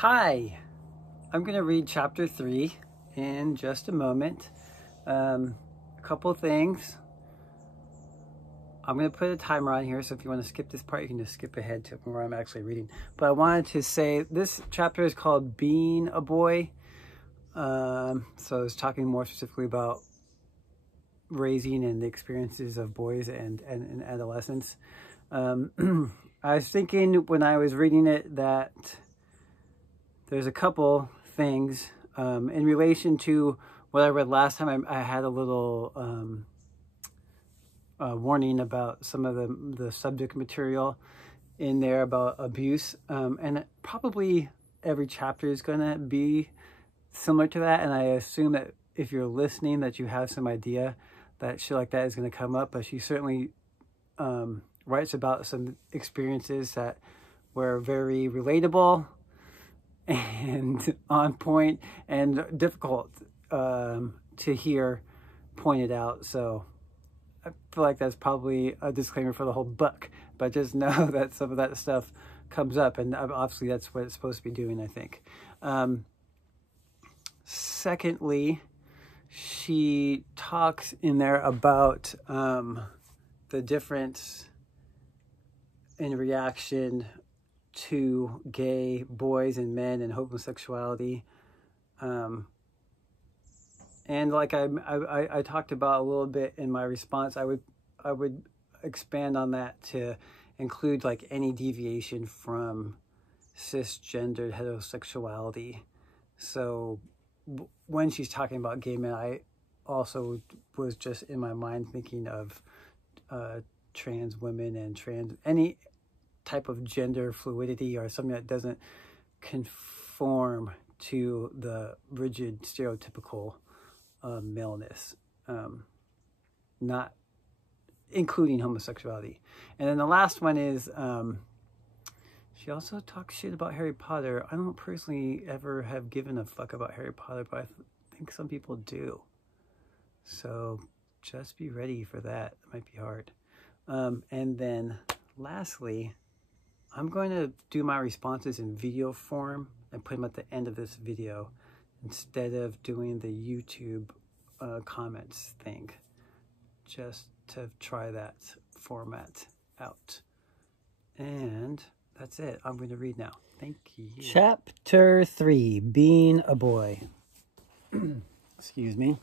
Hi, I'm going to read chapter 3 in just a moment. A couple things. I'm going to put a timer on here, so if you want to skip this part, you can just skip ahead to where I'm actually reading. But I wanted to say this chapter is called Being a Boy. So I was talking more specifically about raising and the experiences of boys and adolescents. I was thinking when I was reading it that there's a couple things in relation to what I read last time. I had a little warning about some of the subject material in there about abuse, and probably every chapter is going to be similar to that, and I assume that if you're listening that you have some idea that shit like that is going to come up. But she certainly writes about some experiences that were very relatable and on point and difficult to hear pointed out. So I feel like that's probably a disclaimer for the whole book, but just know that some of that stuff comes up, and obviously that's what it's supposed to be doing, I think. Secondly, she talks in there about the difference in reaction to gay boys and men and homosexuality. And like I talked about a little bit in my response, I would expand on that to include like any deviation from cisgendered heterosexuality. So when she's talking about gay men, I also was just in my mind thinking of trans women and any type of gender fluidity or something that doesn't conform to the rigid stereotypical maleness, not including homosexuality. And then the last one is she also talks shit about Harry Potter. I don't personally ever have given a fuck about Harry Potter, but I think some people do. So just be ready for that. It might be hard. And then lastly, I'm going to do my responses in video form and put them at the end of this video instead of doing the YouTube comments thing, just to try that format out. And that's it. I'm going to read now. Thank you. Chapter 3, Being a Boy. Excuse me.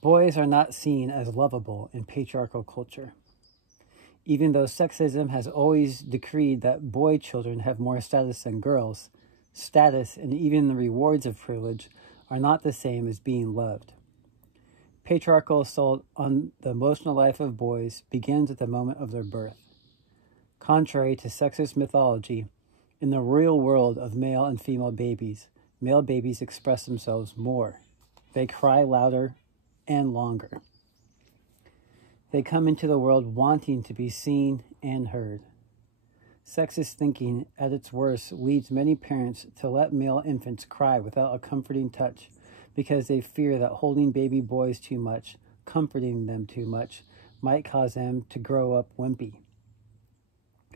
Boys are not seen as lovable in patriarchal culture. Even though sexism has always decreed that boy children have more status than girls, status and even the rewards of privilege are not the same as being loved. Patriarchal assault on the emotional life of boys begins at the moment of their birth. Contrary to sexist mythology, in the real world of male and female babies, male babies express themselves more. They cry louder and longer. They come into the world wanting to be seen and heard. Sexist thinking at its worst leads many parents to let male infants cry without a comforting touch because they fear that holding baby boys too much, comforting them too much, might cause them to grow up wimpy.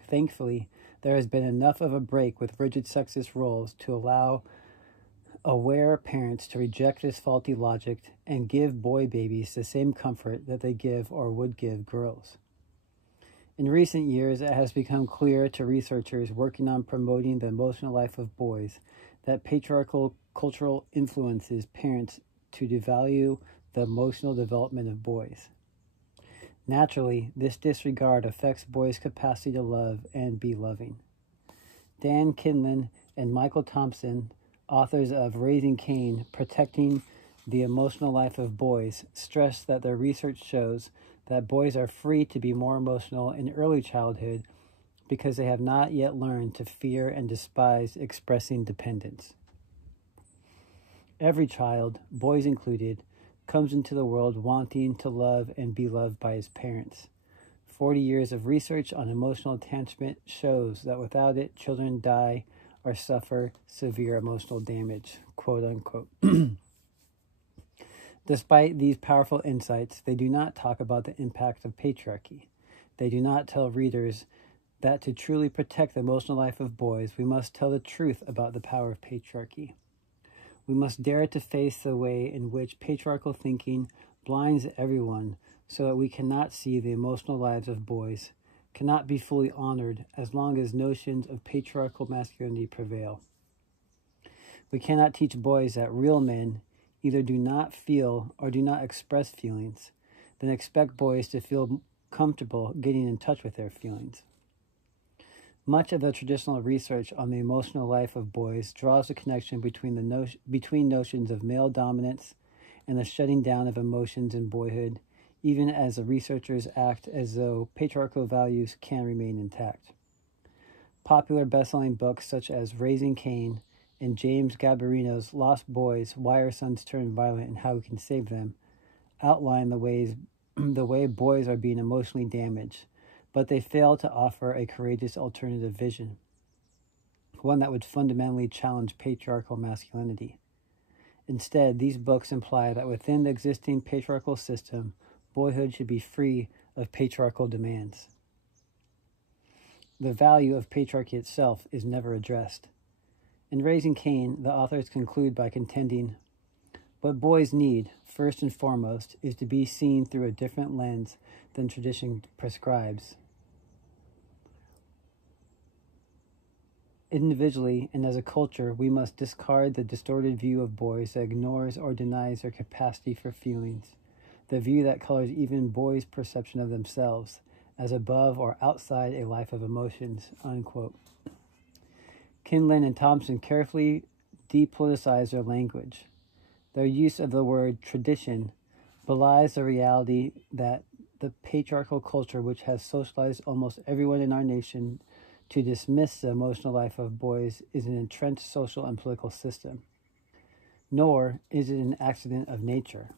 Thankfully, there has been enough of a break with rigid sexist roles to allow aware parents to reject this faulty logic and give boy babies the same comfort that they give or would give girls. In recent years, it has become clear to researchers working on promoting the emotional life of boys that patriarchal cultural influences parents to devalue the emotional development of boys. Naturally, this disregard affects boys' capacity to love and be loving. Dan Kinlan and Michael Thompson, authors of Raising Cain, Protecting the Emotional Life of Boys, stress that their research shows that boys are free to be more emotional in early childhood because they have not yet learned to fear and despise expressing dependence. Every child, boys included, comes into the world wanting to love and be loved by his parents. 40 years of research on emotional attachment shows that without it, children die or suffer severe emotional damage, quote unquote. Despite these powerful insights, they do not talk about the impact of patriarchy. They do not tell readers that to truly protect the emotional life of boys, we must tell the truth about the power of patriarchy. We must dare to face the way in which patriarchal thinking blinds everyone so that we cannot see the emotional lives of boys, cannot be fully honored as long as notions of patriarchal masculinity prevail. We cannot teach boys that real men either do not feel or do not express feelings, then expect boys to feel comfortable getting in touch with their feelings. Much of the traditional research on the emotional life of boys draws a connection between notions of male dominance and the shutting down of emotions in boyhood, even as the researchers act as though patriarchal values can remain intact. Popular best-selling books such as Raising Cain and James Gabarino's Lost Boys, Why Our Sons Turn Violent and How We Can Save Them outline the way boys are being emotionally damaged, but they fail to offer a courageous alternative vision, one that would fundamentally challenge patriarchal masculinity. Instead, these books imply that within the existing patriarchal system, boyhood should be free of patriarchal demands. The value of patriarchy itself is never addressed. In Raising Cain, the authors conclude by contending, what boys need, first and foremost, is to be seen through a different lens than tradition prescribes. Individually and as a culture, we must discard the distorted view of boys that ignores or denies their capacity for feelings, the view that colors even boys' perception of themselves as above or outside a life of emotions, unquote. Kinlan and Thompson carefully depoliticized their language. Their use of the word tradition belies the reality that the patriarchal culture, which has socialized almost everyone in our nation to dismiss the emotional life of boys, is an entrenched social and political system. Nor is it an accident of nature.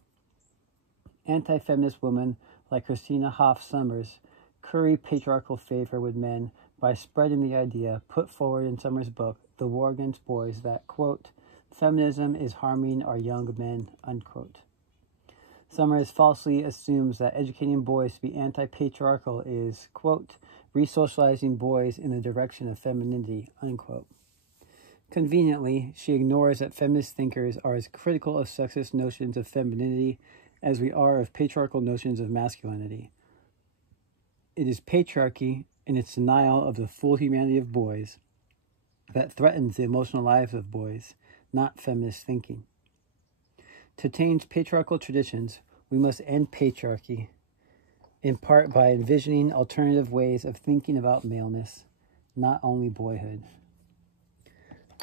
Anti-feminist women like Christina Hoff Sommers curry patriarchal favor with men by spreading the idea put forward in Sommers' book, The War Against Boys, that, quote, feminism is harming our young men, unquote. Sommers falsely assumes that educating boys to be anti-patriarchal is, quote, resocializing boys in the direction of femininity, unquote. Conveniently, she ignores that feminist thinkers are as critical of sexist notions of femininity as we are of patriarchal notions of masculinity. It is patriarchy in its denial of the full humanity of boys that threatens the emotional lives of boys, not feminist thinking. To change patriarchal traditions, we must end patriarchy, in part by envisioning alternative ways of thinking about maleness, not only boyhood.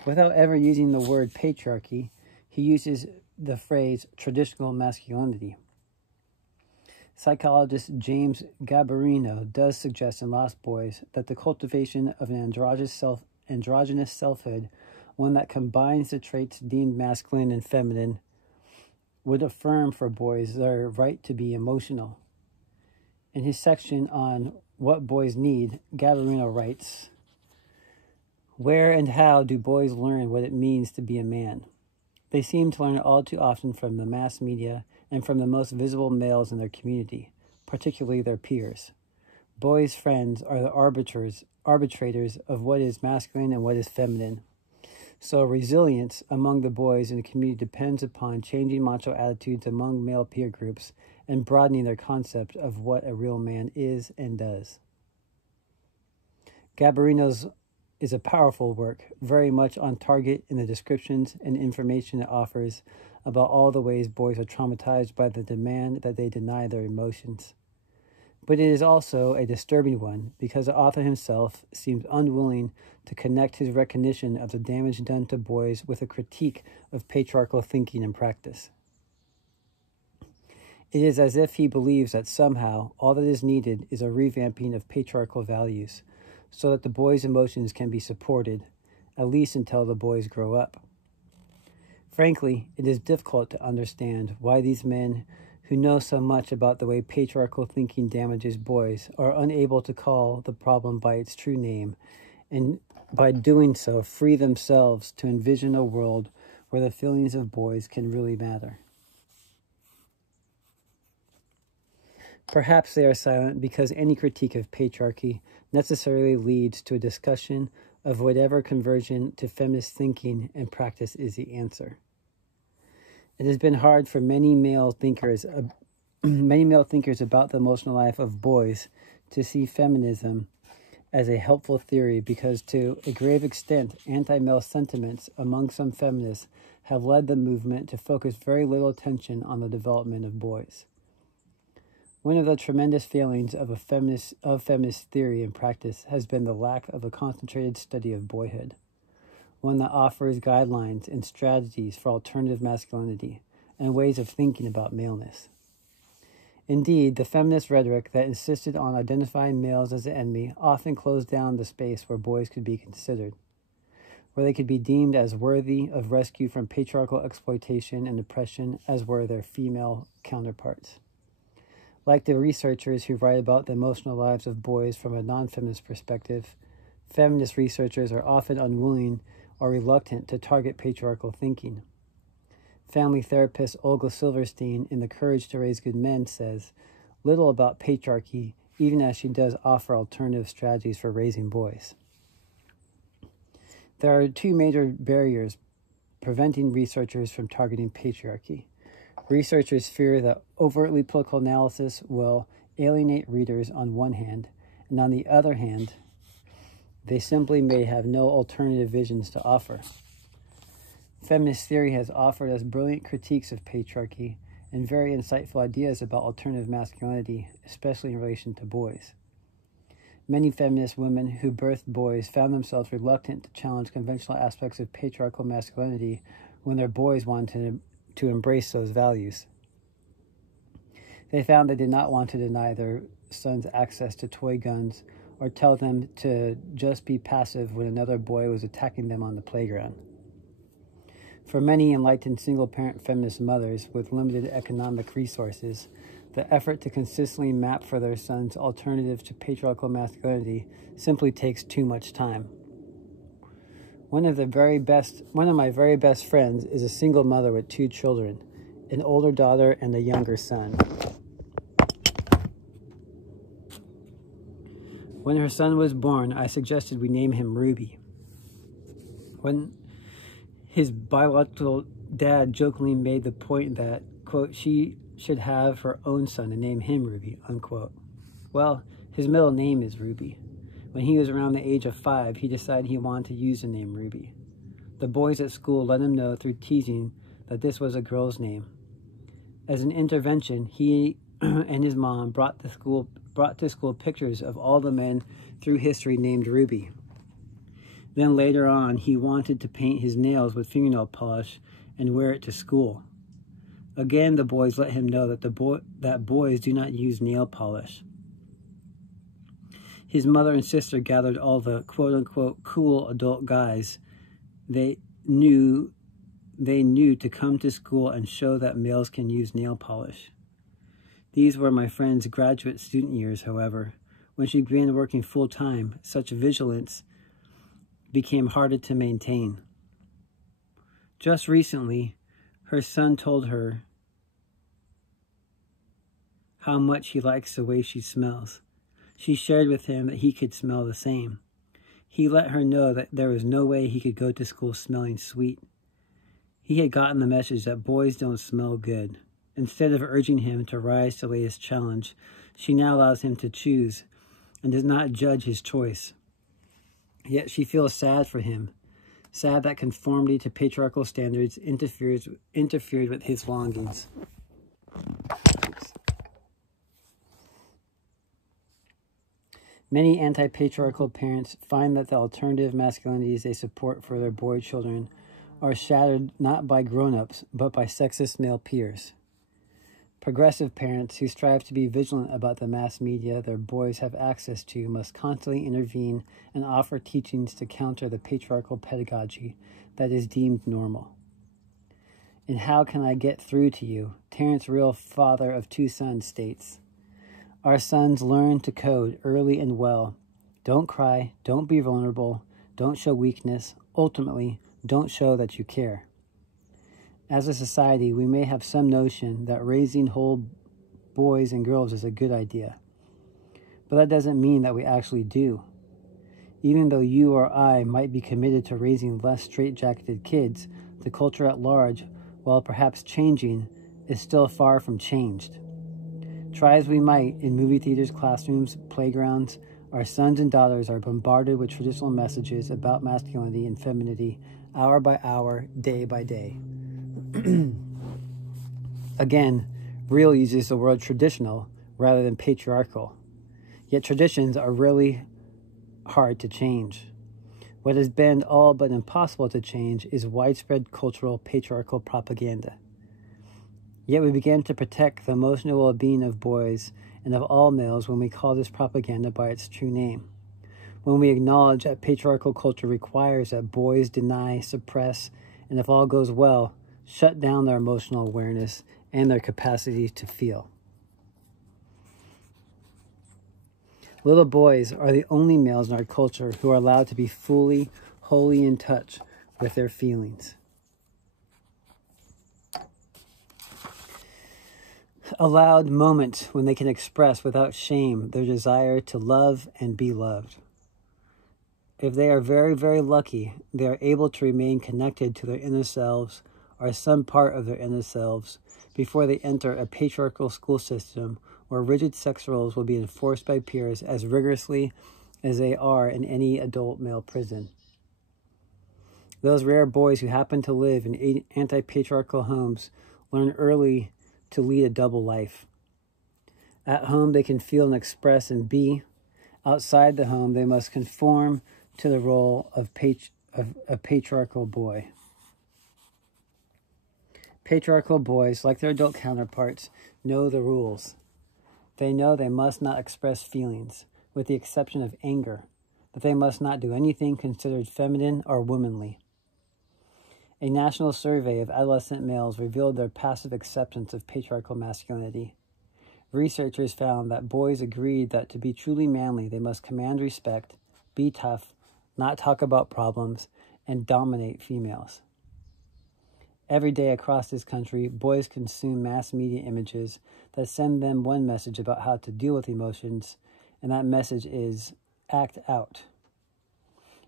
Without ever using the word patriarchy, he uses the phrase traditional masculinity. Psychologist James Gabarino does suggest in Lost Boys that the cultivation of an androgynous selfhood, one that combines the traits deemed masculine and feminine, would affirm for boys their right to be emotional. In his section on what boys need, Gabarino writes, where and how do boys learn what it means to be a man? They seem to learn it all too often from the mass media and from the most visible males in their community, particularly their peers. Boys' friends are the arbitrators of what is masculine and what is feminine. So resilience among the boys in the community depends upon changing macho attitudes among male peer groups and broadening their concept of what a real man is and does. Gabarino's is a powerful work, very much on target in the descriptions and information it offers about all the ways boys are traumatized by the demand that they deny their emotions. But it is also a disturbing one because the author himself seems unwilling to connect his recognition of the damage done to boys with a critique of patriarchal thinking and practice. It is as if he believes that somehow all that is needed is a revamping of patriarchal values, so that the boys' emotions can be supported, at least until the boys grow up. Frankly, it is difficult to understand why these men who know so much about the way patriarchal thinking damages boys are unable to call the problem by its true name, and by doing so free themselves to envision a world where the feelings of boys can really matter. Perhaps they are silent because any critique of patriarchy necessarily leads to a discussion of whatever conversion to feminist thinking and practice is the answer. It has been hard for many male thinkers about the emotional life of boys to see feminism as a helpful theory because, to a grave extent, anti-male sentiments among some feminists have led the movement to focus very little attention on the development of boys. One of the tremendous failings of feminist theory and practice has been the lack of a concentrated study of boyhood, one that offers guidelines and strategies for alternative masculinity and ways of thinking about maleness. Indeed, the feminist rhetoric that insisted on identifying males as the enemy often closed down the space where boys could be considered, where they could be deemed as worthy of rescue from patriarchal exploitation and oppression as were their female counterparts. Like the researchers who write about the emotional lives of boys from a non-feminist perspective, feminist researchers are often unwilling or reluctant to target patriarchal thinking. Family therapist Olga Silverstein in The Courage to Raise Good Men says little about patriarchy, even as she does offer alternative strategies for raising boys. There are two major barriers preventing researchers from targeting patriarchy. Researchers fear that overtly political analysis will alienate readers on one hand, and on the other hand, they simply may have no alternative visions to offer. Feminist theory has offered us brilliant critiques of patriarchy and very insightful ideas about alternative masculinity, especially in relation to boys. Many feminist women who birthed boys found themselves reluctant to challenge conventional aspects of patriarchal masculinity when their boys wanted to embrace those values. They found they did not want to deny their sons access to toy guns or tell them to just be passive when another boy was attacking them on the playground. For many enlightened single-parent feminist mothers with limited economic resources, the effort to consistently map for their sons alternatives to patriarchal masculinity simply takes too much time. One of my very best friends is a single mother with 2 children, an older daughter and a younger son. When her son was born, I suggested we name him Ruby. When his biological dad jokingly made the point that, quote, she should have her own son and name him Ruby, unquote. Well, his middle name is Ruby. When he was around the age of 5, he decided he wanted to use the name Ruby. The boys at school let him know through teasing that this was a girl's name. As an intervention, he and his mom brought to school pictures of all the men through history named Ruby. Then later on, he wanted to paint his nails with fingernail polish and wear it to school. Again, the boys let him know that boys do not use nail polish. His mother and sister gathered all the quote-unquote cool adult guys they knew to come to school and show that males can use nail polish. These were my friend's graduate student years, however. When she began working full-time, such vigilance became harder to maintain. Just recently, her son told her how much he likes the way she smells. She shared with him that he could smell the same. He let her know that there was no way he could go to school smelling sweet. He had gotten the message that boys don't smell good. Instead of urging him to rise to the latest challenge, she now allows him to choose and does not judge his choice. Yet she feels sad for him, sad that conformity to patriarchal standards interfered with his longings. Many anti-patriarchal parents find that the alternative masculinities they support for their boy children are shattered not by grown-ups, but by sexist male peers. Progressive parents who strive to be vigilant about the mass media their boys have access to must constantly intervene and offer teachings to counter the patriarchal pedagogy that is deemed normal. In How Can I Get Through to You, Terrence Real, father of 2 sons, states, "Our sons learn to code early and well. Don't cry, don't be vulnerable, don't show weakness. Ultimately, don't show that you care. As a society, we may have some notion that raising whole boys and girls is a good idea. But that doesn't mean that we actually do. Even though you or I might be committed to raising less straitjacketed kids, the culture at large, while perhaps changing, is still far from changed. Try as we might, in movie theaters, classrooms, playgrounds, our sons and daughters are bombarded with traditional messages about masculinity and femininity hour by hour, day by day. Again, Real uses the word traditional rather than patriarchal. Yet traditions are really hard to change. What has been all but impossible to change is widespread cultural patriarchal propaganda. Yet we began to protect the emotional well-being of boys and of all males when we call this propaganda by its true name. When we acknowledge that patriarchal culture requires that boys deny, suppress, and if all goes well, shut down their emotional awareness and their capacity to feel. Little boys are the only males in our culture who are allowed to be fully, wholly in touch with their feelings. Allowed moments when they can express without shame their desire to love and be loved. If they are very, very lucky, they are able to remain connected to their inner selves or some part of their inner selves before they enter a patriarchal school system where rigid sex roles will be enforced by peers as rigorously as they are in any adult male prison. Those rare boys who happen to live in anti-patriarchal homes learn early to lead a double life. At home, they can feel and express and be. Outside the home, they must conform to the role of a patriarchal boy. Patriarchal boys, like their adult counterparts, know the rules. They know they must not express feelings, with the exception of anger, that they must not do anything considered feminine or womanly. A national survey of adolescent males revealed their passive acceptance of patriarchal masculinity. Researchers found that boys agreed that to be truly manly, they must command respect, be tough, not talk about problems, and dominate females. Every day across this country, boys consume mass media images that send them one message about how to deal with emotions, and that message is act out.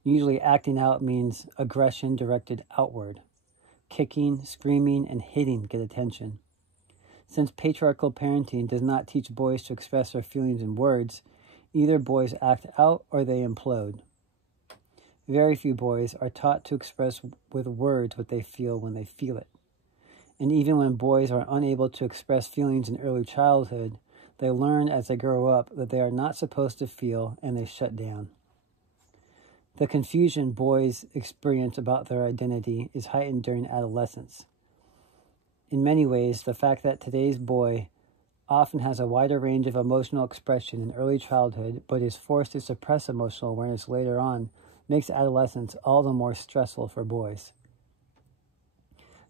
Usually acting out means aggression directed outward. Kicking, screaming, and hitting get attention. Since patriarchal parenting does not teach boys to express their feelings in words, either boys act out or they implode. Very few boys are taught to express with words what they feel when they feel it. And even when boys are unable to express feelings in early childhood, they learn as they grow up that they are not supposed to feel and they shut down. The confusion boys experience about their identity is heightened during adolescence. In many ways, the fact that today's boy often has a wider range of emotional expression in early childhood but is forced to suppress emotional awareness later on makes adolescence all the more stressful for boys.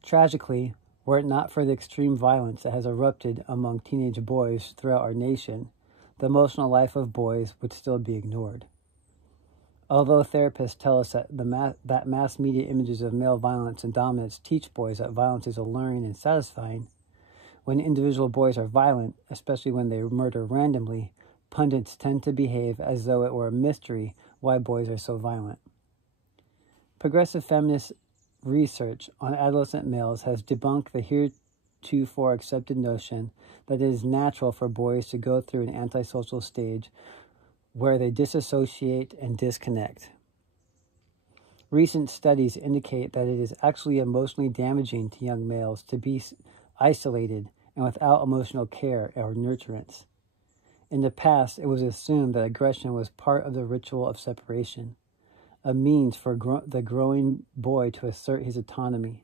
Tragically, were it not for the extreme violence that has erupted among teenage boys throughout our nation, the emotional life of boys would still be ignored. Although therapists tell us that mass media images of male violence and dominance teach boys that violence is alluring and satisfying, when individual boys are violent, especially when they murder randomly, pundits tend to behave as though it were a mystery why boys are so violent. Progressive feminist research on adolescent males has debunked the heretofore accepted notion that it is natural for boys to go through an antisocial stage where they disassociate and disconnect. Recent studies indicate that it is actually emotionally damaging to young males to be isolated and without emotional care or nurturance. In the past, it was assumed that aggression was part of the ritual of separation, a means for the growing boy to assert his autonomy.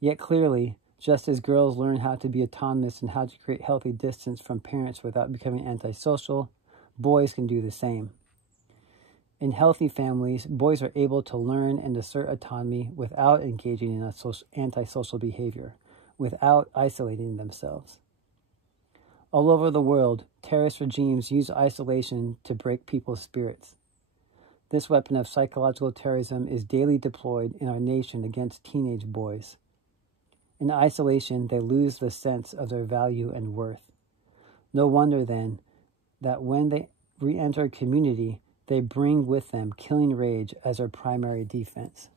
Yet clearly, just as girls learn how to be autonomous and how to create healthy distance from parents without becoming antisocial, boys can do the same. In healthy families, boys are able to learn and assert autonomy without engaging in antisocial behavior, without isolating themselves. All over the world, terrorist regimes use isolation to break people's spirits. This weapon of psychological terrorism is daily deployed in our nation against teenage boys. In isolation, they lose the sense of their value and worth. No wonder, then, that when they re-enter a community, they bring with them killing rage as their primary defense.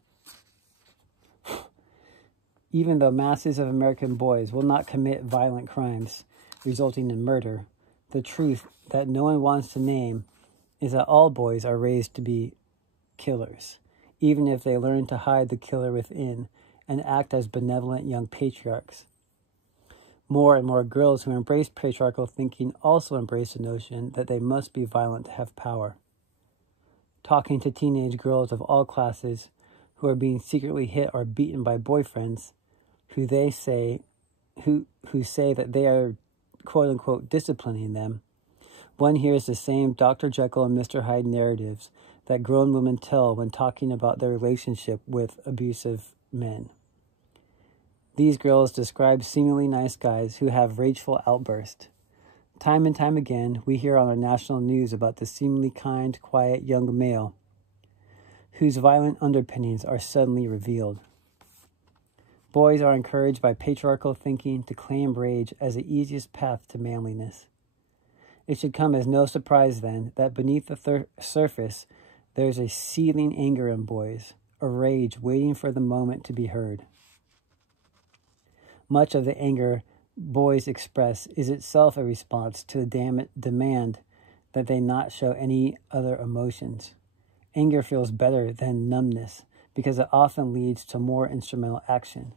Even though masses of American boys will not commit violent crimes resulting in murder, the truth that no one wants to name is that all boys are raised to be killers, even if they learn to hide the killer within and act as benevolent young patriarchs. More and more girls who embrace patriarchal thinking also embrace the notion that they must be violent to have power. Talking to teenage girls of all classes who are being secretly hit or beaten by boyfriends who say that they are quote-unquote disciplining them, one hears the same Dr. Jekyll and Mr. Hyde narratives that grown women tell when talking about their relationship with abusive men. These girls describe seemingly nice guys who have rageful outbursts. Time and time again, we hear on our national news about the seemingly kind, quiet young male whose violent underpinnings are suddenly revealed. Boys are encouraged by patriarchal thinking to claim rage as the easiest path to manliness. It should come as no surprise, then, that beneath the surface there is a seething anger in boys, a rage waiting for the moment to be heard. Much of the anger boys express is itself a response to the demand that they not show any other emotions. Anger feels better than numbness because it often leads to more instrumental action.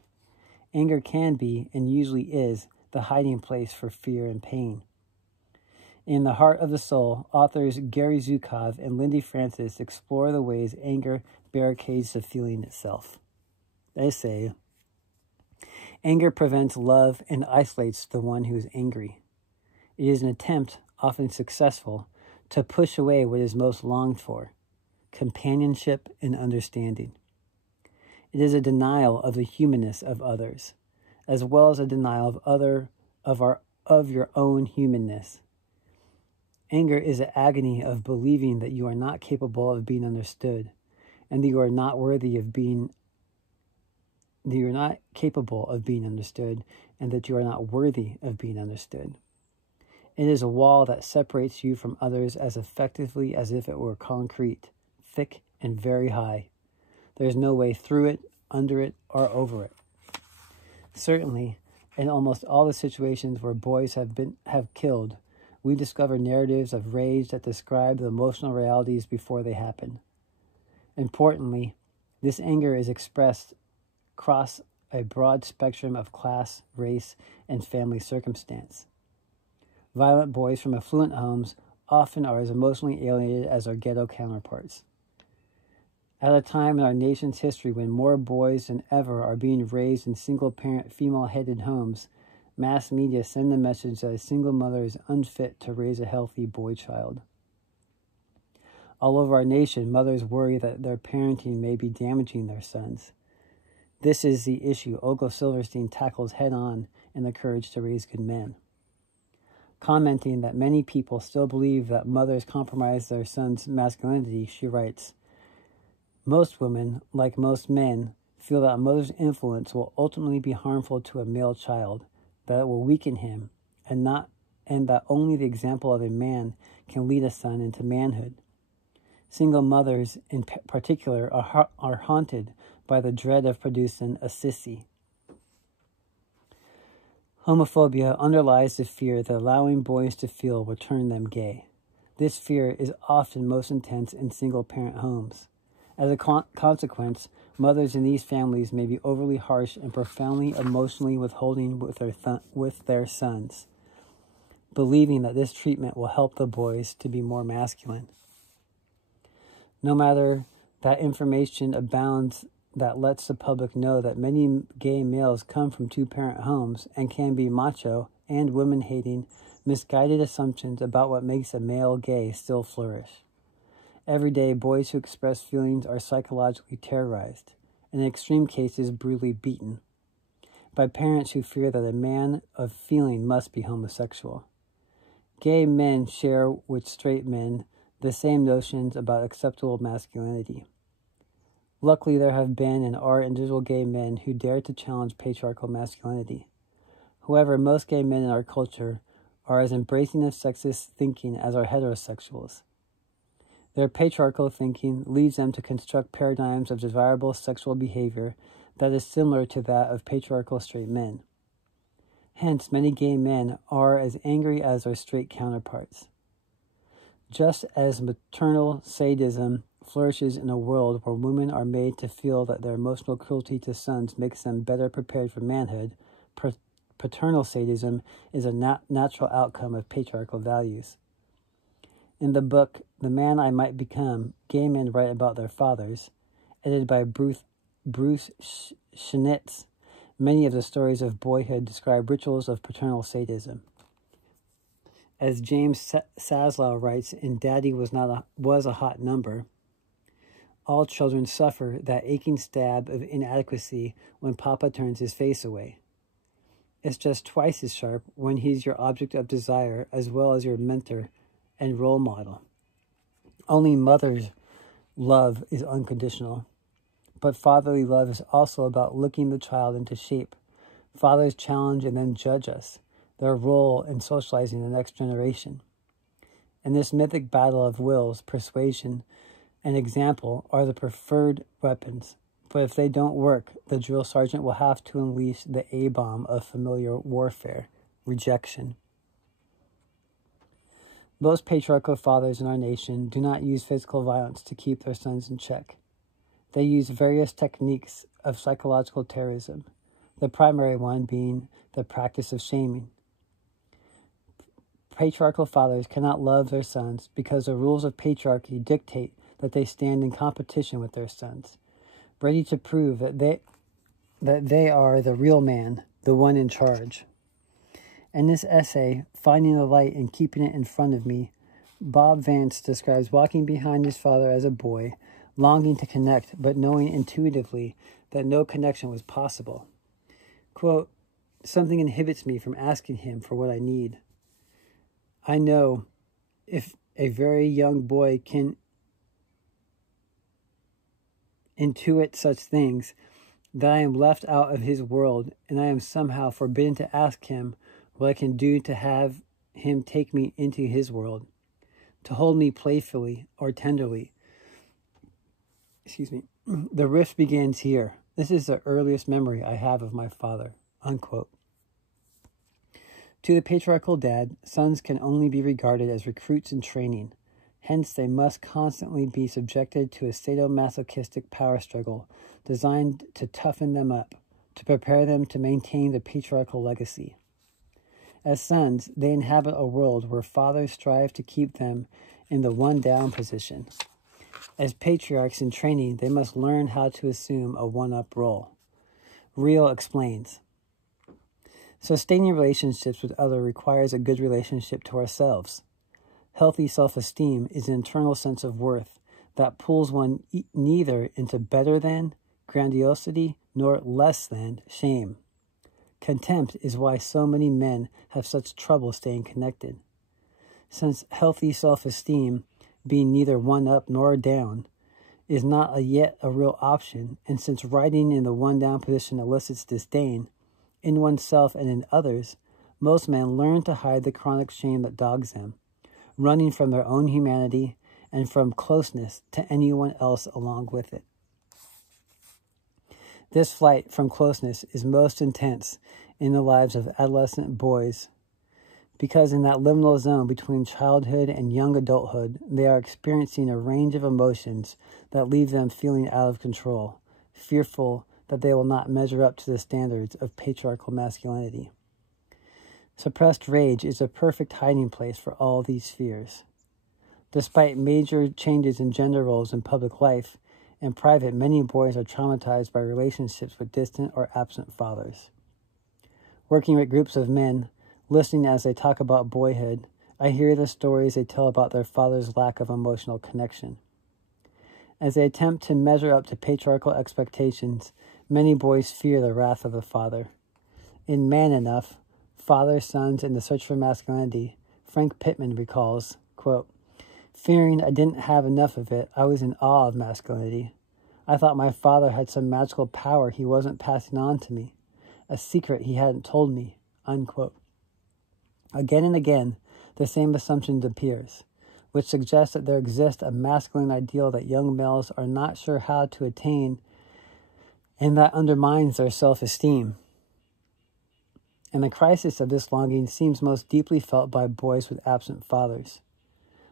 Anger can be, and usually is, the hiding place for fear and pain. In The Heart of the Soul, authors Gary Zukov and Lindy Francis explore the ways anger barricades the feeling itself. They say, anger prevents love and isolates the one who is angry. It is an attempt, often successful, to push away what is most longed for, companionship and understanding. It is a denial of the humanness of others, as well as a denial of your own humanness. Anger is the agony of believing that you are not capable of being understood, and that you are not worthy of being that you are not capable of being understood, and that you are not worthy of being understood. It is a wall that separates you from others as effectively as if it were concrete, thick and very high. There is no way through it, under it, or over it. Certainly, in almost all the situations where boys have killed, we discover narratives of rage that describe the emotional realities before they happen. Importantly, this anger is expressed across a broad spectrum of class, race, and family circumstance. Violent boys from affluent homes often are as emotionally alienated as their ghetto counterparts. At a time in our nation's history when more boys than ever are being raised in single-parent, female-headed homes, mass media send the message that a single mother is unfit to raise a healthy boy child. All over our nation, mothers worry that their parenting may be damaging their sons. This is the issue Olga Silverstein tackles head-on in The Courage to Raise Good Men. Commenting that many people still believe that mothers compromise their sons' masculinity, she writes, most women, like most men, feel that a mother's influence will ultimately be harmful to a male child, that it will weaken him, and that only the example of a man can lead a son into manhood. Single mothers, in particular, are haunted by the dread of producing a sissy. Homophobia underlies the fear that allowing boys to feel will turn them gay. This fear is often most intense in single-parent homes. As a consequence, mothers in these families may be overly harsh and profoundly emotionally withholding with their sons, believing that this treatment will help the boys to be more masculine. No matter that information abounds that lets the public know that many gay males come from two-parent homes and can be macho and women-hating, misguided assumptions about what makes a male gay still flourish. Every day, boys who express feelings are psychologically terrorized, and in extreme cases brutally beaten, by parents who fear that a man of feeling must be homosexual. Gay men share with straight men the same notions about acceptable masculinity. Luckily, there have been and are individual gay men who dare to challenge patriarchal masculinity. However, most gay men in our culture are as embracing of sexist thinking as are heterosexuals. Their patriarchal thinking leads them to construct paradigms of desirable sexual behavior that is similar to that of patriarchal straight men. Hence, many gay men are as angry as their straight counterparts. Just as maternal sadism flourishes in a world where women are made to feel that their emotional cruelty to sons makes them better prepared for manhood, paternal sadism is a natural outcome of patriarchal values. In the book, The Man I Might Become, Gay Men Write About Their Fathers, edited by Bruce Schnitz, many of the stories of boyhood describe rituals of paternal sadism. As James Saslow writes in Daddy Was a Hot Number, all children suffer that aching stab of inadequacy when Papa turns his face away. It's just twice as sharp when he's your object of desire as well as your mentor and role model. Only mother's love is unconditional, but fatherly love is also about looking the child into shape. Fathers challenge and then judge us, their role in socializing the next generation. In this mythic battle of wills, persuasion and example are the preferred weapons, but if they don't work, the drill sergeant will have to unleash the A-bomb of familiar warfare, rejection. Most patriarchal fathers in our nation do not use physical violence to keep their sons in check. They use various techniques of psychological terrorism, the primary one being the practice of shaming. Patriarchal fathers cannot love their sons because the rules of patriarchy dictate that they stand in competition with their sons, ready to prove that they are the real man, the one in charge. In this essay, Finding the Light and Keeping It in Front of Me, Bob Vance describes walking behind his father as a boy, longing to connect, but knowing intuitively that no connection was possible. Quote, "Something inhibits me from asking him for what I need. I know if a very young boy can intuit such things, that I am left out of his world, and I am somehow forbidden to ask him what I can do to have him take me into his world, to hold me playfully or tenderly. The rift begins here. This is the earliest memory I have of my father." Unquote. To the patriarchal dad, sons can only be regarded as recruits in training. Hence, they must constantly be subjected to a sadomasochistic power struggle designed to toughen them up, to prepare them to maintain the patriarchal legacy. As sons, they inhabit a world where fathers strive to keep them in the one-down position. As patriarchs in training, they must learn how to assume a one-up role. Reel explains, sustaining relationships with others requires a good relationship to ourselves. Healthy self-esteem is an internal sense of worth that pulls one neither into better than, grandiosity, nor less than, shame. Contempt is why so many men have such trouble staying connected. Since healthy self-esteem, being neither one up nor down, is not yet a real option, and since riding in the one-down position elicits disdain, in oneself and in others, most men learn to hide the chronic shame that dogs them, running from their own humanity and from closeness to anyone else along with it. This flight from closeness is most intense in the lives of adolescent boys, because in that liminal zone between childhood and young adulthood, they are experiencing a range of emotions that leave them feeling out of control, fearful that they will not measure up to the standards of patriarchal masculinity. Suppressed rage is a perfect hiding place for all these fears. Despite major changes in gender roles in public life, in private, many boys are traumatized by relationships with distant or absent fathers. Working with groups of men, listening as they talk about boyhood, I hear the stories they tell about their father's lack of emotional connection. As they attempt to measure up to patriarchal expectations, many boys fear the wrath of the father. In Man Enough, Father, Sons, and the Search for Masculinity, Frank Pittman recalls, quote, "Fearing I didn't have enough of it, I was in awe of masculinity. I thought my father had some magical power he wasn't passing on to me, a secret he hadn't told me," unquote. Again and again, the same assumption appears, which suggests that there exists a masculine ideal that young males are not sure how to attain, and that undermines their self-esteem. And the crisis of this longing seems most deeply felt by boys with absent fathers.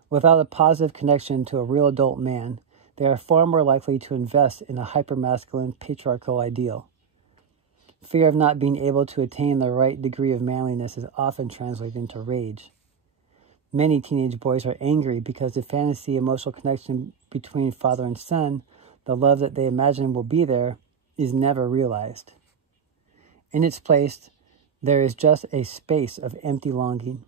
Without a positive connection to a real adult man, they are far more likely to invest in a hypermasculine patriarchal ideal. Fear of not being able to attain the right degree of manliness is often translated into rage. Many teenage boys are angry because the fantasy emotional connection between father and son, the love that they imagine will be there, is never realized. In its place, there is just a space of empty longing.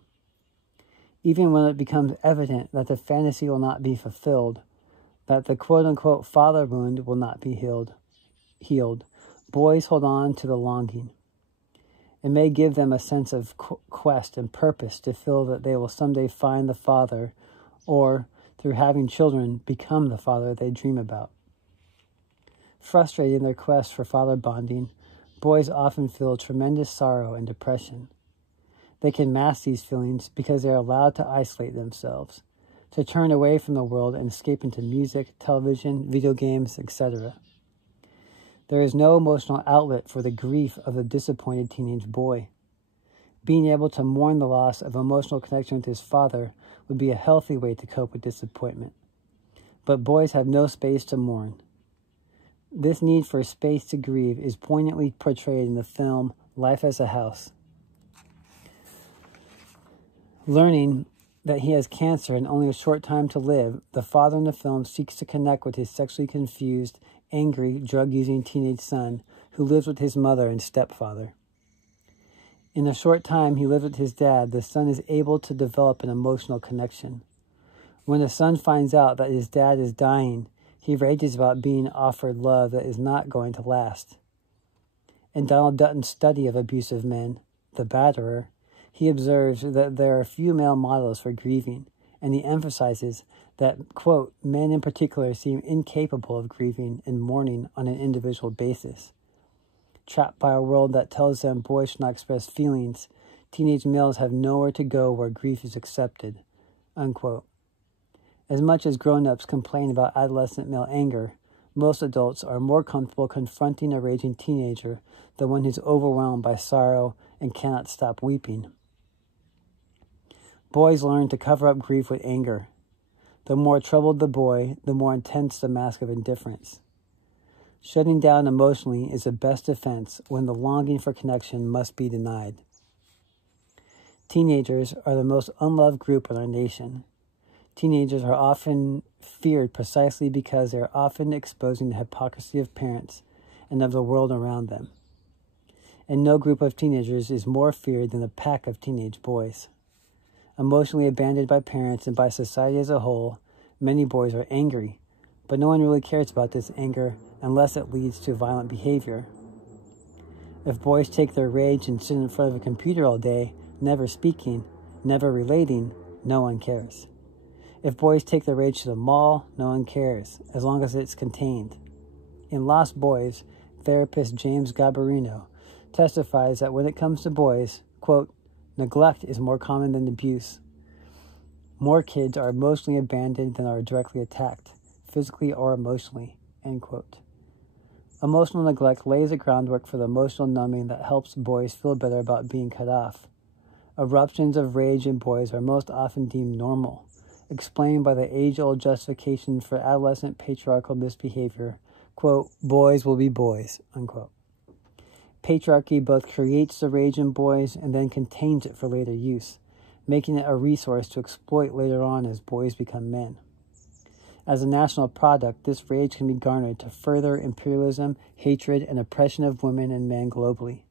Even when it becomes evident that the fantasy will not be fulfilled, that the quote-unquote father wound will not be healed, boys hold on to the longing. It may give them a sense of quest and purpose to feel that they will someday find the father, or, through having children, become the father they dream about. Frustrated in their quest for father bonding, boys often feel tremendous sorrow and depression. They can mask these feelings because they are allowed to isolate themselves, to turn away from the world and escape into music, television, video games, etc. There is no emotional outlet for the grief of the disappointed teenage boy. Being able to mourn the loss of emotional connection with his father would be a healthy way to cope with disappointment. But boys have no space to mourn. This need for space to grieve is poignantly portrayed in the film Life as a House. Learning that he has cancer and only a short time to live, the father in the film seeks to connect with his sexually confused, angry, drug-using teenage son who lives with his mother and stepfather. In the short time he lives with his dad, the son is able to develop an emotional connection. When the son finds out that his dad is dying, he rages about being offered love that is not going to last. In Donald Dutton's study of abusive men, The Batterer, he observes that there are few male models for grieving, and he emphasizes that, quote, men in particular seem incapable of grieving and mourning on an individual basis. Trapped by a world that tells them boys should not express feelings, teenage males have nowhere to go where grief is accepted, unquote. As much as grown-ups complain about adolescent male anger, most adults are more comfortable confronting a raging teenager than one who is overwhelmed by sorrow and cannot stop weeping. Boys learn to cover up grief with anger. The more troubled the boy, the more intense the mask of indifference. Shutting down emotionally is the best defense when the longing for connection must be denied. Teenagers are the most unloved group in our nation. Teenagers are often feared precisely because they are often exposing the hypocrisy of parents and of the world around them. And no group of teenagers is more feared than a pack of teenage boys. Emotionally abandoned by parents and by society as a whole, many boys are angry, but no one really cares about this anger unless it leads to violent behavior. If boys take their rage and sit in front of a computer all day, never speaking, never relating, no one cares. If boys take their rage to the mall, no one cares, as long as it's contained. In Lost Boys, therapist James Garbarino testifies that when it comes to boys, quote, neglect is more common than abuse. More kids are emotionally abandoned than are directly attacked, physically or emotionally, end quote. Emotional neglect lays the groundwork for the emotional numbing that helps boys feel better about being cut off. Eruptions of rage in boys are most often deemed normal, explained by the age-old justification for adolescent patriarchal misbehavior, quote, boys will be boys, unquote. Patriarchy both creates the rage in boys and then contains it for later use, making it a resource to exploit later on as boys become men. As a national product, this rage can be garnered to further imperialism, hatred, and oppression of women and men globally.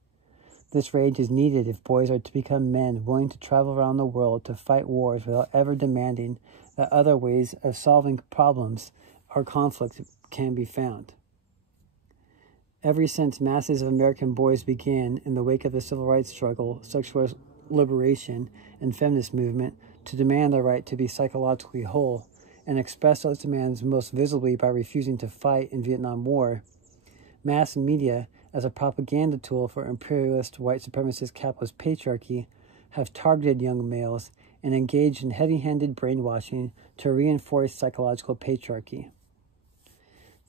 This rage is needed if boys are to become men willing to travel around the world to fight wars without ever demanding that other ways of solving problems or conflict can be found. Ever since masses of American boys began, in the wake of the civil rights struggle, sexual liberation, and feminist movement, to demand the right to be psychologically whole, and express those demands most visibly by refusing to fight in Vietnam War, mass media, as a propaganda tool for imperialist, white supremacist, capitalist patriarchy, have targeted young males and engaged in heavy-handed brainwashing to reinforce psychological patriarchy.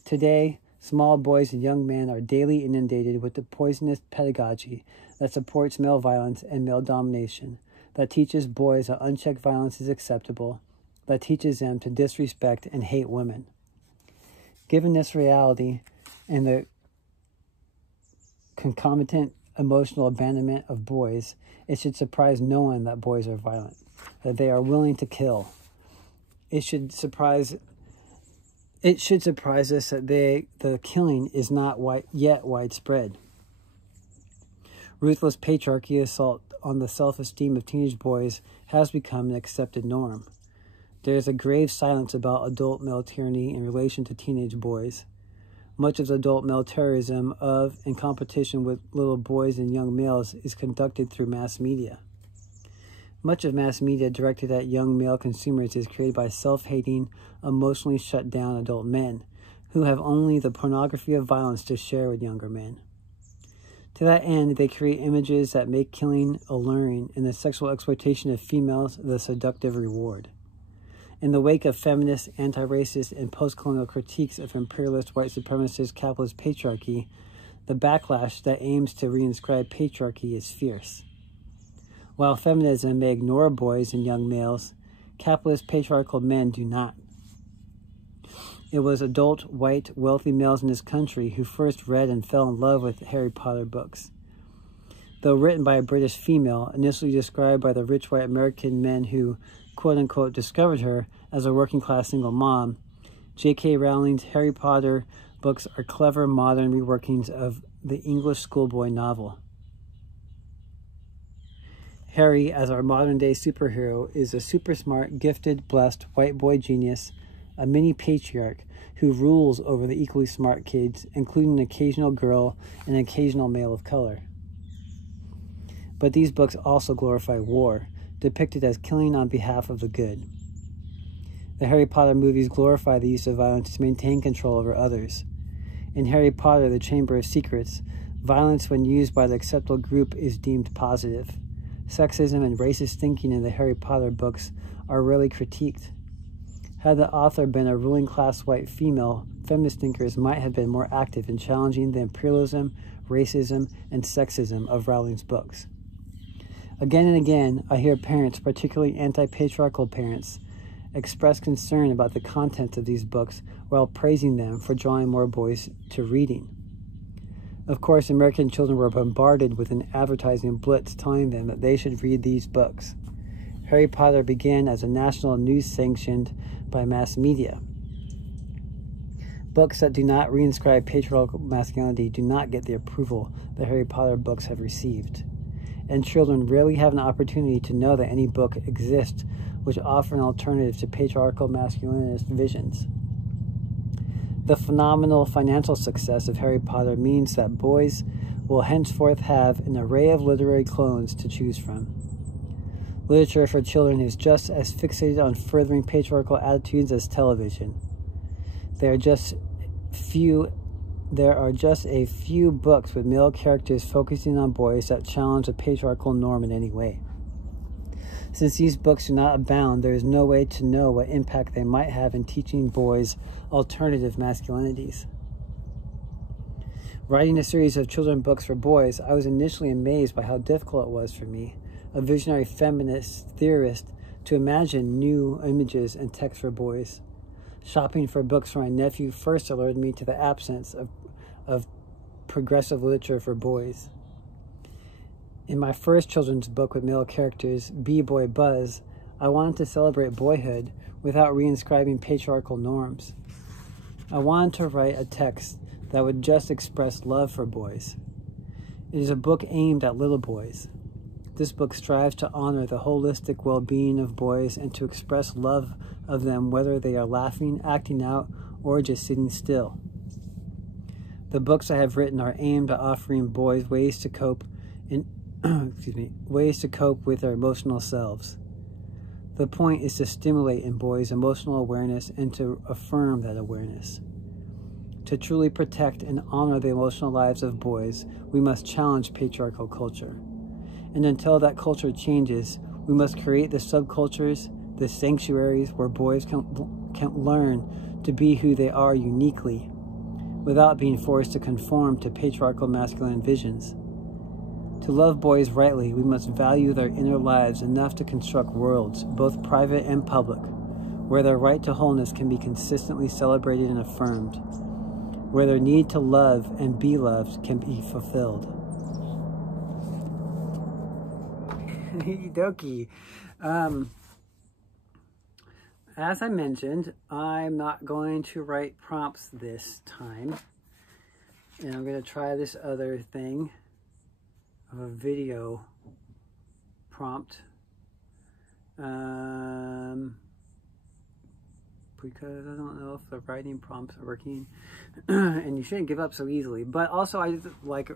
Today, small boys and young men are daily inundated with the poisonous pedagogy that supports male violence and male domination, that teaches boys that unchecked violence is acceptable, that teaches them to disrespect and hate women. Given this reality and the concomitant emotional abandonment of boys, it should surprise no one that boys are violent, that they are willing to kill. It should surprise us that the killing is not yet widespread. Ruthless patriarchy assault on the self-esteem of teenage boys has become an accepted norm. There is a grave silence about adult male tyranny in relation to teenage boys. Much of the adult male terrorism of and competition with little boys and young males is conducted through mass media. Much of mass media directed at young male consumers is created by self-hating, emotionally shut down adult men who have only the pornography of violence to share with younger men. To that end, they create images that make killing alluring and the sexual exploitation of females the seductive reward. In the wake of feminist, anti-racist, and post-colonial critiques of imperialist, white supremacist, capitalist patriarchy, the backlash that aims to reinscribe patriarchy is fierce. While feminism may ignore boys and young males, capitalist patriarchal men do not. It was adult, white, wealthy males in this country who first read and fell in love with Harry Potter books. Though written by a British female, initially described by the rich white American men who, quote-unquote, discovered her as a working-class single mom, J.K. Rowling's Harry Potter books are clever modern reworkings of the English schoolboy novel. Harry, as our modern-day superhero, is a super-smart, gifted, blessed white boy genius, a mini-patriarch who rules over the equally smart kids, including an occasional girl and an occasional male of color. But these books also glorify war, depicted as killing on behalf of the good. The Harry Potter movies glorify the use of violence to maintain control over others. In Harry Potter, the Chamber of Secrets, violence when used by the acceptable group is deemed positive. Sexism and racist thinking in the Harry Potter books are rarely critiqued. Had the author been a ruling class white female, feminist thinkers might have been more active in challenging the imperialism, racism, and sexism of Rowling's books. Again and again, I hear parents, particularly anti-patriarchal parents, express concern about the content of these books while praising them for drawing more boys to reading. Of course, American children were bombarded with an advertising blitz telling them that they should read these books. Harry Potter began as a national news sanctioned by mass media. Books that do not reinscribe patriarchal masculinity do not get the approval the Harry Potter books have received. And children rarely have an opportunity to know that any book exists which offer an alternative to patriarchal masculinist visions. The phenomenal financial success of Harry Potter means that boys will henceforth have an array of literary clones to choose from. Literature for children is just as fixated on furthering patriarchal attitudes as television. There are just a few books with male characters focusing on boys that challenge the patriarchal norm in any way. Since these books do not abound, there is no way to know what impact they might have in teaching boys alternative masculinities. Writing a series of children's books for boys, I was initially amazed by how difficult it was for me, a visionary feminist theorist, to imagine new images and text for boys. Shopping for books for my nephew first alerted me to the absence of progressive literature for boys. In my first children's book with male characters, B-Boy Buzz, I wanted to celebrate boyhood without reinscribing patriarchal norms. I wanted to write a text that would just express love for boys. It is a book aimed at little boys. This book strives to honor the holistic well-being of boys and to express love of them whether they are laughing, acting out, or just sitting still. The books I have written are aimed at offering boys ways to cope with their emotional selves. The point is to stimulate in boys emotional awareness and to affirm that awareness. To truly protect and honor the emotional lives of boys, we must challenge patriarchal culture. And until that culture changes, we must create the subcultures, the sanctuaries where boys can learn to be who they are uniquely, without being forced to conform to patriarchal masculine visions. To love boys rightly, we must value their inner lives enough to construct worlds, both private and public, where their right to wholeness can be consistently celebrated and affirmed, where their need to love and be loved can be fulfilled. Okie dokie. As I mentioned, I'm not going to write prompts this time, and I'm going to try this other thing of a video prompt, because I don't know if the writing prompts are working, and you shouldn't give up so easily. But also, I just like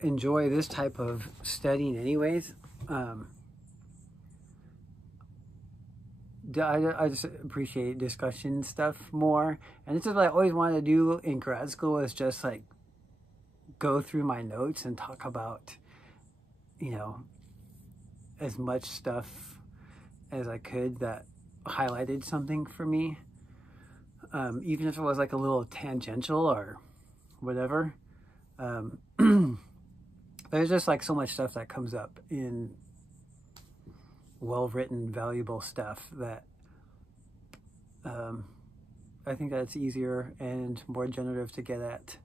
enjoy this type of studying anyways. I just appreciate discussion stuff more, and this is what I always wanted to do in grad school, is just like go through my notes and talk about, you know, as much stuff as I could that highlighted something for me, even if it was like a little tangential or whatever. There's just like so much stuff that comes up in well-written, valuable stuff that I think that it's easier and more generative to get at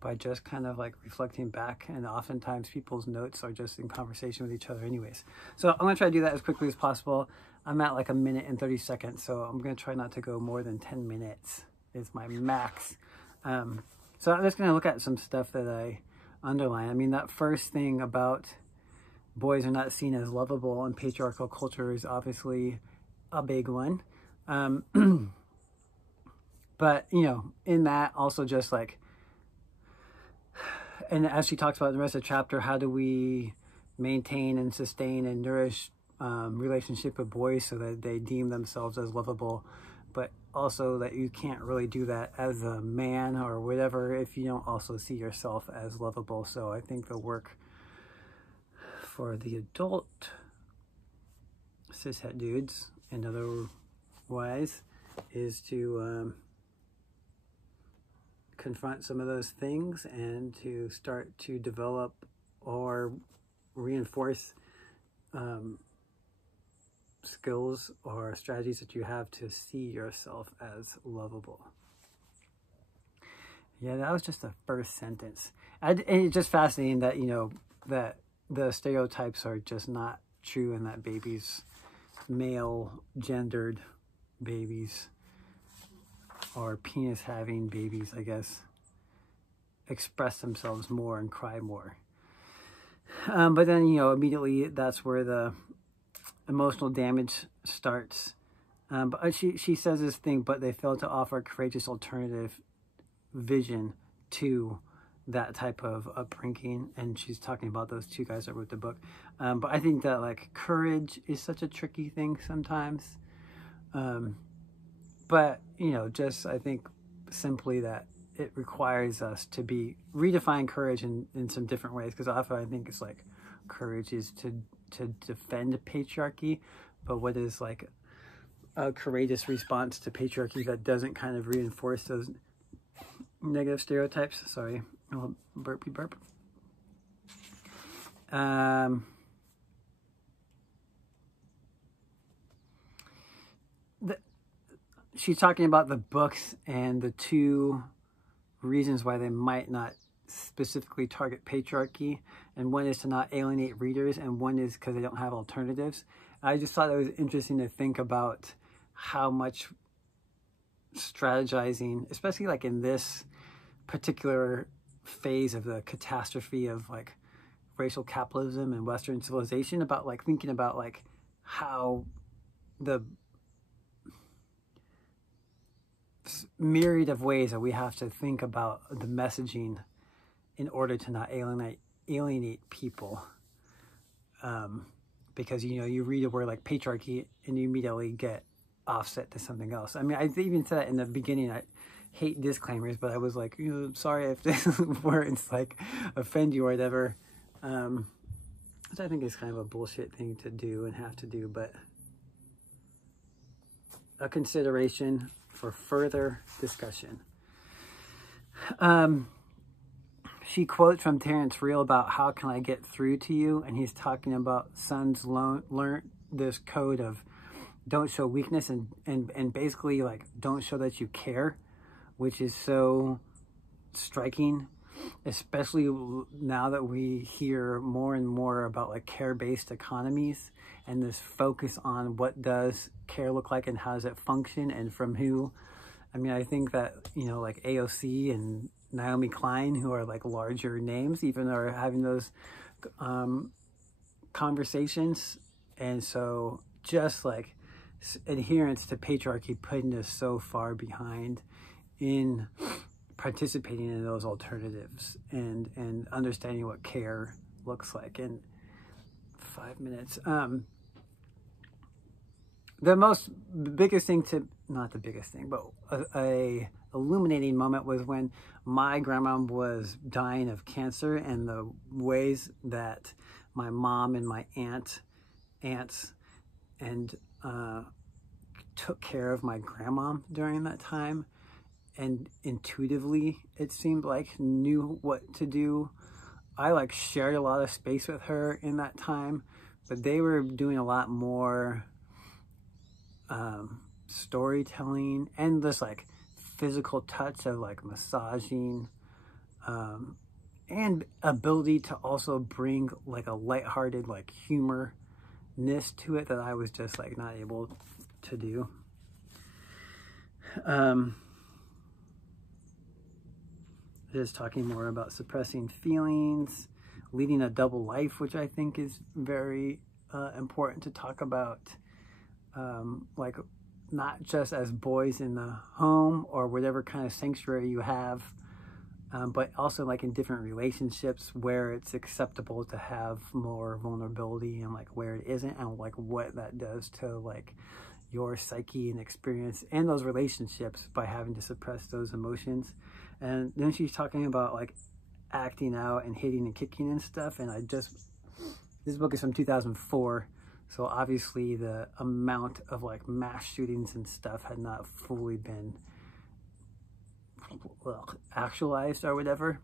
by just kind of like reflecting back, and oftentimes people's notes are just in conversation with each other anyways. So I'm gonna try to do that as quickly as possible. I'm at like 1 minute and 30 seconds, so I'm gonna try not to go more than 10 minutes is my max. So I'm just gonna look at some stuff that I underline. I mean, that first thing about boys are not seen as lovable in patriarchal culture is obviously a big one. But, you know, in that also just like, and as she talks about in the rest of the chapter, how do we maintain and sustain and nourish relationship with boys so that they deem themselves as lovable, but also that you can't really do that as a man or whatever if you don't also see yourself as lovable. So I think the work for the adult cishet dudes and otherwise is to confront some of those things and to start to develop or reinforce skills or strategies that you have to see yourself as lovable. Yeah, that was just the first sentence. And it's just fascinating that, you know, that the stereotypes are just not true, and that babies, male gendered babies, or penis having babies, I guess, express themselves more and cry more. But then, you know, immediately that's where the emotional damage starts. But she says this thing, but they fail to offer a courageous alternative vision to that type of upbringing. And she's talking about those two guys that wrote the book. But I think that like courage is such a tricky thing sometimes. But, you know, just I think simply that it requires us to redefine courage in some different ways. Because often I think it's like courage is to defend patriarchy, but what is like a courageous response to patriarchy that doesn't kind of reinforce those negative stereotypes? Sorry, a little burpy burp. She's talking about the books and the two reasons why they might not specifically target patriarchy, and one is to not alienate readers, and one is because they don't have alternatives. I just thought it was interesting to think about how much strategizing, especially like in this particular phase of the catastrophe of like racial capitalism and Western civilization, about like thinking about like how the myriad of ways that we have to think about the messaging in order to not alienate people, because, you know, you read a word like patriarchy and you immediately get offset to something else. I mean, I even said that in the beginning. I hate disclaimers, but I was like, you know, sorry if this words like offend you or whatever. which I think is kind of a bullshit thing to do and have to do, but a consideration for further discussion. She quotes from Terrence Real about how can I get through to you, and he's talking about sons learn this code of don't show weakness and basically like don't show that you care, which is so striking, especially now that we hear more and more about like care-based economies and this focus on what does care look like and how does it function and from who. I mean, I think that, you know, like AOC and Naomi Klein, who are like larger names, even are having those conversations. And so just like adherence to patriarchy putting us so far behind in participating in those alternatives and understanding what care looks like. In 5 minutes, the biggest thing not the biggest thing, but a illuminating moment was when my grandma was dying of cancer, and the ways that my mom and my aunts and took care of my grandma during that time, and intuitively it seemed like knew what to do. I like shared a lot of space with her in that time, but they were doing a lot more storytelling and this like physical touch of like massaging and ability to also bring like a lighthearted like humorness to it that I was just like not able to do. Just talking more about suppressing feelings, leading a double life, which I think is very important to talk about. Like not just as boys in the home or whatever kind of sanctuary you have, but also like in different relationships where it's acceptable to have more vulnerability and like where it isn't, and like what that does to like your psyche and experience and those relationships by having to suppress those emotions. And then she's talking about like acting out and hitting and kicking and stuff. And this book is from 2004. So obviously the amount of like mass shootings and stuff had not fully been actualized or whatever.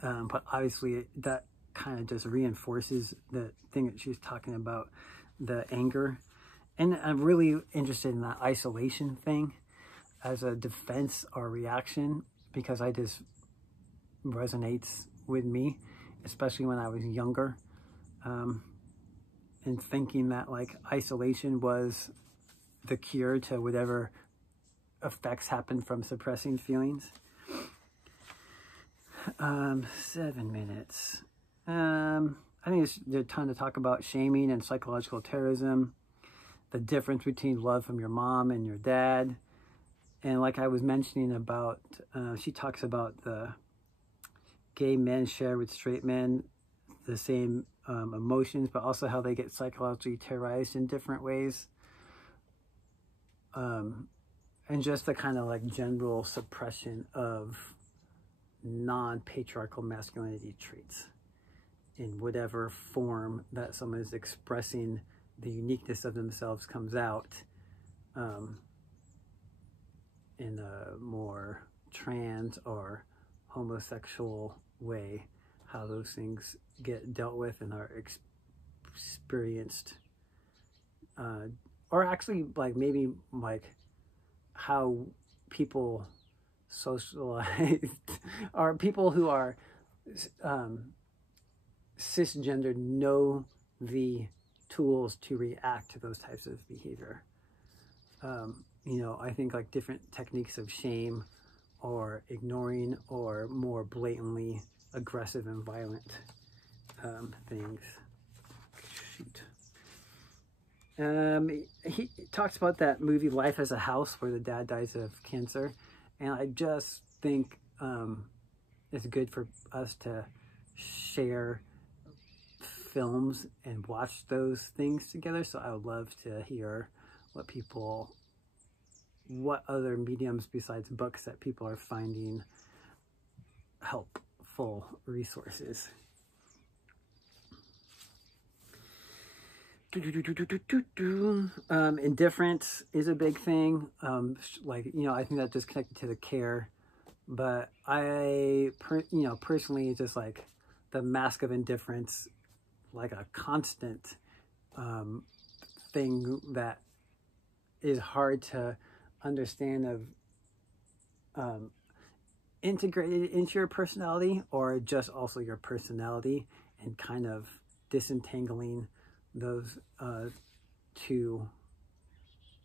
But obviously that kind of just reinforces the thing that she's talking about, the anger. And I'm really interested in that isolation thing as a defense or reaction, because I just resonates with me, especially when I was younger. And thinking that like isolation was the cure to whatever effects happen from suppressing feelings. 7 minutes. I think there's a ton to talk about shaming and psychological terrorism, the difference between love from your mom and your dad. And like I was mentioning about, she talks about the gay men share with straight men the same emotions, but also how they get psychologically terrorized in different ways. And just the kind of like general suppression of non-patriarchal masculinity traits in whatever form that someone is expressing the uniqueness of themselves comes out in a more trans or homosexual way, how those things get dealt with and are experienced, or actually like maybe like how people socialized or people who are cisgendered know the tools to react to those types of behavior. You know, I think like different techniques of shame or ignoring or more blatantly aggressive and violent things. Shoot. He talks about that movie Life as a House where the dad dies of cancer, and I just think it's good for us to share films and watch those things together. So I would love to hear what other mediums besides books that people are finding helpful resources. Indifference is a big thing. Like, you know, I think that just connected to the care, but personally, it's just like the mask of indifference, like a constant thing that is hard to understand of integrated into your personality, or just also your personality, and kind of disentangling those two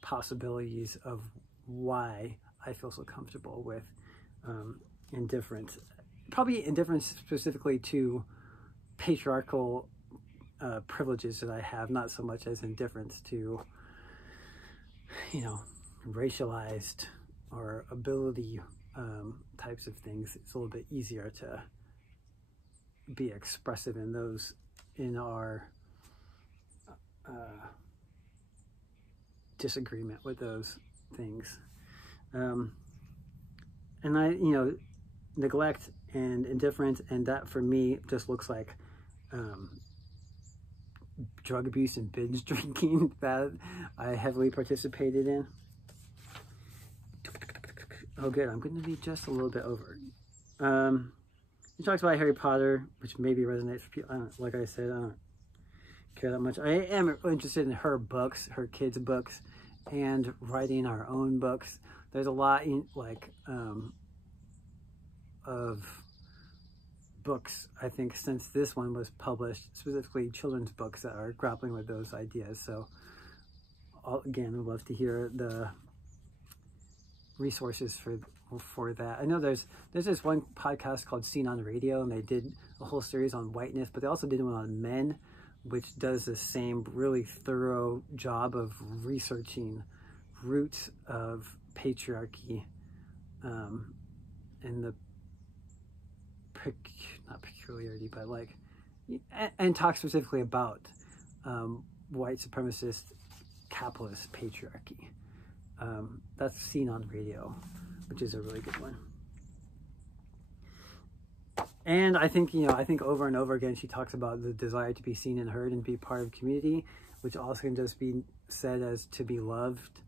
possibilities of why I feel so comfortable with indifference. Probably indifference specifically to patriarchal privileges that I have, not so much as indifference to, you know, racialized or ability types of things. It's a little bit easier to be expressive in those, in our disagreement with those things. And neglect and indifference, and that for me just looks like drug abuse and binge drinking that I heavily participated in. Oh good, I'm going to be just a little bit over. He talks about Harry Potter, which maybe resonates for people. Like I said, I don't care that much. I am interested in her books, her kids' books, and writing our own books. There's a lot of books, I think, since this one was published, specifically children's books that are grappling with those ideas. So again, I'd love to hear the resources for that. I know there's this one podcast called Seen on Radio, and they did a whole series on whiteness, but they also did one on men, which does the same really thorough job of researching roots of patriarchy and the not peculiarity, but like, and talk specifically about white supremacist capitalist patriarchy. That's Seen on Radio, which is a really good one. And I think, I think over and over again, she talks about the desire to be seen and heard and be part of community, which also can just be said as to be loved,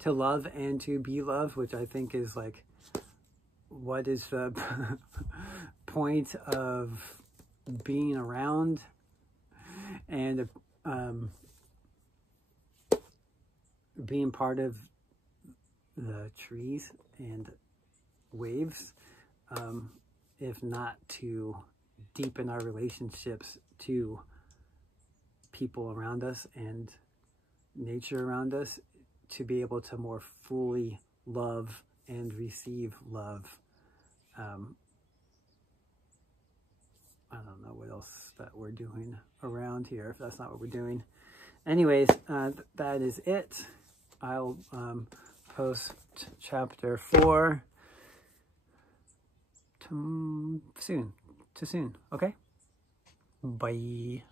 to love and to be loved, which I think is like, what is the point of being around and being part of the trees and waves, if not to deepen our relationships to people around us and nature around us, to be able to more fully love and receive love. I don't know what else that we're doing around here, if that's not what we're doing. Anyways, that is it. I'll post chapter 4 soon. Okay? Bye.